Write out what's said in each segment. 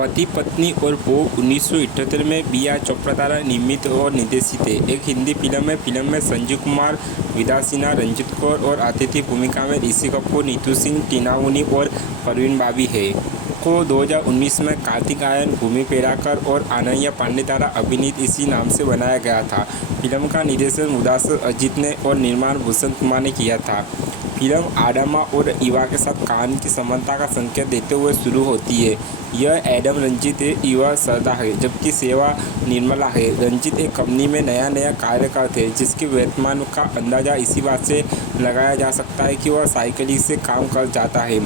पति पत्नी और वो 1978 में बी आर चोपड़ा द्वारा निर्मित और निर्देशित है। एक हिंदी फिल्म है। फिल्म में संजीव कुमार, विदा सिन्हा, रंजीत कौर और अतिथि भूमिका में ऋषि कपूर, नीतू सिंह, टीना मुनी और परवीन बाबी है। को 2019 में कार्तिक आर्यन, भूमि पेड़ाकर और अनन्या पांडे द्वारा अभिनीत इसी नाम से बनाया गया था। फिल्म का निर्देशन मुदास्सिर अजीत ने और निर्माण भूषण कुमार ने किया था। फिल्म आडमा और ईवा के साथ कहानी की समानता का संकेत देते हुए शुरू होती है। यह एडम रंजीत है, ईवा सरदा है, जबकि सेवा निर्मला है। रंजीत एक कंपनी में नया कार्य करते हैं, जिसके वेतन का अंदाज़ा इसी बात से लगाया जा सकता है कि वह साइकिलिंग से काम कर जाता है।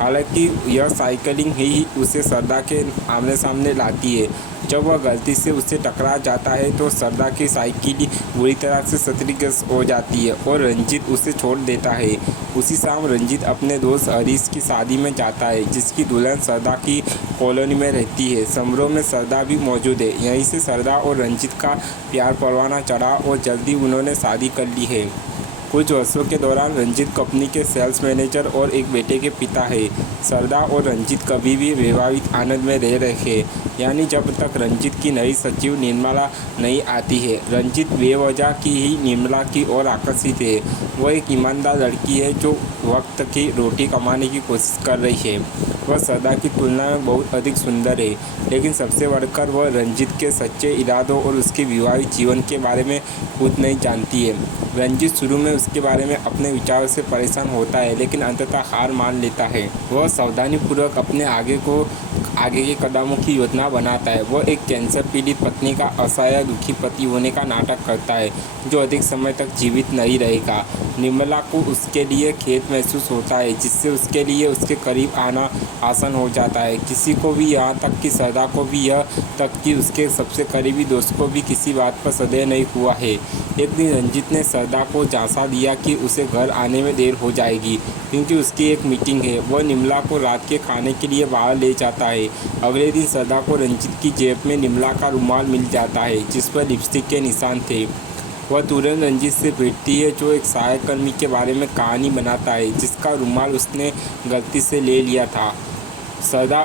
हालांकि यह साइकिलिंग ही उसे सरदा के आमने सामने लाती है। जब वह गलती से उससे टकरा जाता है तो सरदा की साइकिल बुरी तरह से क्षतिग्रस्त हो जाती है और रंजीत उसे छोड़ देता है। उसी शाम रंजीत अपने दोस्त हरीश की शादी में जाता है, जिसकी दुल्हन सरदा की कॉलोनी में रहती है। समारोह में सरदा भी मौजूद है। यहीं से सरदा और रंजीत का प्यार परवाना चढ़ा और जल्दी उन्होंने शादी कर ली है। कुछ वर्षों के दौरान रंजीत कंपनी के सेल्स मैनेजर और एक बेटे के पिता है। सरदा और रंजीत कभी भी वैवाहिक आनंद में रह रहे हैं, यानी जब तक रंजीत की नई सचिव निर्मला नहीं आती है। रंजीत बेवजह की ही निर्मला की ओर आकर्षित है। वह एक ईमानदार लड़की है जो वक्त की रोटी कमाने की कोशिश कर रही है। वह सरदा की तुलना में बहुत अधिक सुंदर है, लेकिन सबसे बढ़कर वह रंजीत के सच्चे इरादों और उसके विवाहित जीवन के बारे में खुद नहीं जानती है। रंजीत शुरू में उसके बारे में अपने विचारों से परेशान होता है, लेकिन अंततः हार मान लेता है। वह सावधानीपूर्वक अपने आगे के कदमों की योजना बनाता है। वह एक कैंसर पीड़ित पत्नी का असहाय दुखी पति होने का नाटक करता है, जो अधिक समय तक जीवित नहीं रहेगा। निर्मला को उसके लिए खेद महसूस होता है, जिससे उसके लिए उसके करीब आना आसान हो जाता है। किसी को भी, यहाँ तक कि सरदा को भी, यह तक कि उसके सबसे करीबी दोस्त को भी किसी बात पर संदेह नहीं हुआ है। एक दिन रंजीत ने सरदा को झांसा दिया कि उसे घर आने में देर हो जाएगी, क्योंकि उसकी एक मीटिंग है। वह निर्मला को रात के खाने के लिए बाहर ले जाता है। अगले दिन सरदा को रंजीत की जेब में निर्मला का रुमाल मिल जाता है, जिस पर लिपस्टिक के निशान थे। वह तुरंत रंजीत से भेंटती है, जो एक सहायक कर्मी के बारे में कहानी बनाता है, जिसका रुमाल उसने गलती से ले लिया था। सरदा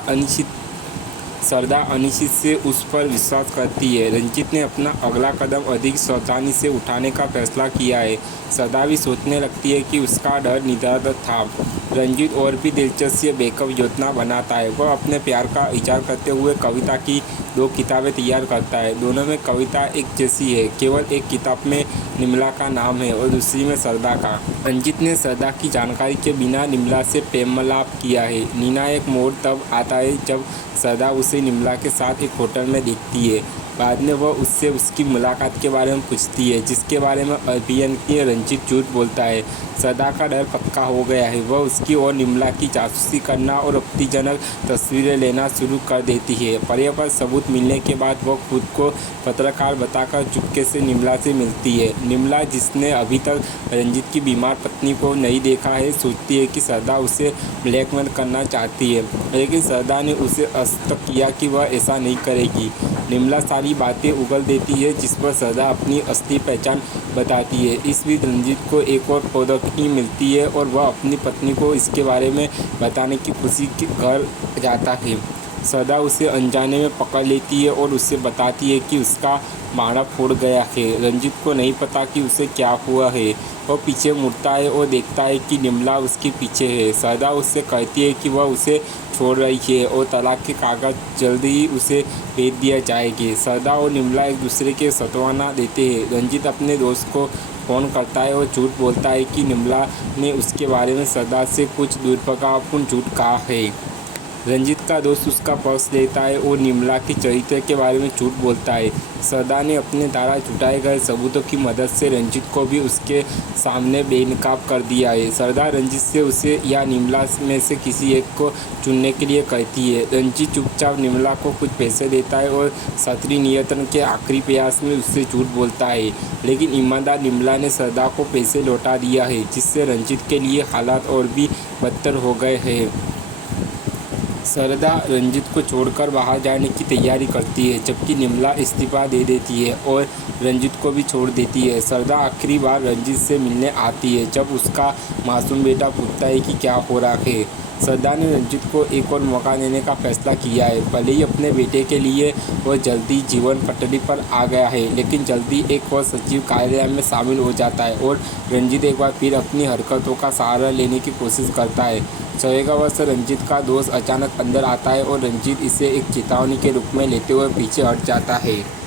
अनिश्चित से उस पर विश्वास करती है। रंजीत ने अपना अगला कदम अधिक सावधानी से उठाने का फैसला किया है। सरदा भी सोचने लगती है कि उसका डर निराधार था। रंजीत और भी दिलचस्प बैकअप योजना बनाता है। वह अपने प्यार का इजहार करते हुए कविता की 2 किताबें तैयार करता है। दोनों में कविता एक जैसी है, केवल एक किताब में निर्मला का नाम है और दूसरी में सरदा का। रंजीत ने सरदा की जानकारी के बिना निर्मला से प्रेमालाप किया है। निर्णायक मोड़ तब आता है जब सरदा उसे निर्मला के साथ एक होटल में देखती है। बाद में वह उससे उसकी मुलाकात के बारे में पूछती है, जिसके बारे में अभियंता रंजीत झूठ बोलता है। सरदा का डर पक्का हो गया है। वह उसकी और निर्मला की जासूसी करना और आपत्तिजनक तस्वीरें लेना शुरू कर देती है। पर्याप्त सबूत मिलने के बाद वह खुद को पत्रकार बताकर चुपके से निर्मला से मिलती है। निर्मला, जिसने अभी तक रंजीत की बीमार पत्नी को नहीं देखा है, सोचती है कि सरदा उसे ब्लैकमेल करना चाहती है, लेकिन सरदा ने उसे आश्वस्त किया कि वह ऐसा नहीं करेगी। निर्मला सारी बातें उगल देती है, जिस पर सरदा अपनी असली पहचान बताती है। इस बीच रंजीत को एक और प्रौद्योगिकी मिलती है और वह अपनी पत्नी को इसके बारे में बताने की खुशी के घर जाता है। सरदा उसे अनजाने में पकड़ लेती है और उसे बताती है कि उसका बाड़ा फूट गया है। रंजीत को नहीं पता कि उसे क्या हुआ है। वह पीछे मुड़ता है और देखता है कि निर्मला उसके पीछे है। सरदा उससे कहती है कि वह उसे छोड़ रही है और तलाक के कागज जल्दी ही उसे भेज दिया जाएंगे। सरदा और निर्मला एक दूसरे के सांत्वना देते हैं। रंजीत अपने दोस्त को फ़ोन करता है और झूठ बोलता है कि निर्मला ने उसके बारे में सरदा से कुछ दुर्भावनापूर्ण झूठ कहा है। रंजीत का दोस्त उसका पर्स लेता है और निर्मला के चरित्र के बारे में झूठ बोलता है। सरदा ने अपने द्वारा जुटाए गए सबूतों की मदद से रंजीत को भी उसके सामने बेनकाब कर दिया है। सरदा रंजीत से उसे या निर्मला में से किसी एक को चुनने के लिए कहती है। रंजीत चुपचाप निर्मला को कुछ पैसे देता है और क्षत्रिय नियंत्रण के आखिरी प्रयास में उससे झूठ बोलता है, लेकिन ईमानदार निर्मला ने सरदा को पैसे लौटा दिया है, जिससे रंजीत के लिए हालात और भी बदतर हो गए हैं। सरदा रंजीत को छोड़कर बाहर जाने की तैयारी करती है, जबकि निर्मला इस्तीफा दे देती है और रंजीत को भी छोड़ देती है। सरदा आखिरी बार रंजीत से मिलने आती है जब उसका मासूम बेटा पूछता है कि क्या हो रहा है। सरदा ने रंजीत को एक और मौका देने का फैसला किया है। भले ही अपने बेटे के लिए वह जल्दी जीवन पटरी पर आ गया है, लेकिन जल्दी एक और सचिव कार्यालय में शामिल हो जाता है और रंजीत एक बार फिर अपनी हरकतों का सहारा लेने की कोशिश करता है। सोएगा वर्ष रंजीत का दोस्त अचानक अंदर आता है और रंजीत इसे एक चेतावनी के रूप में लेते हुए पीछे हट जाता है।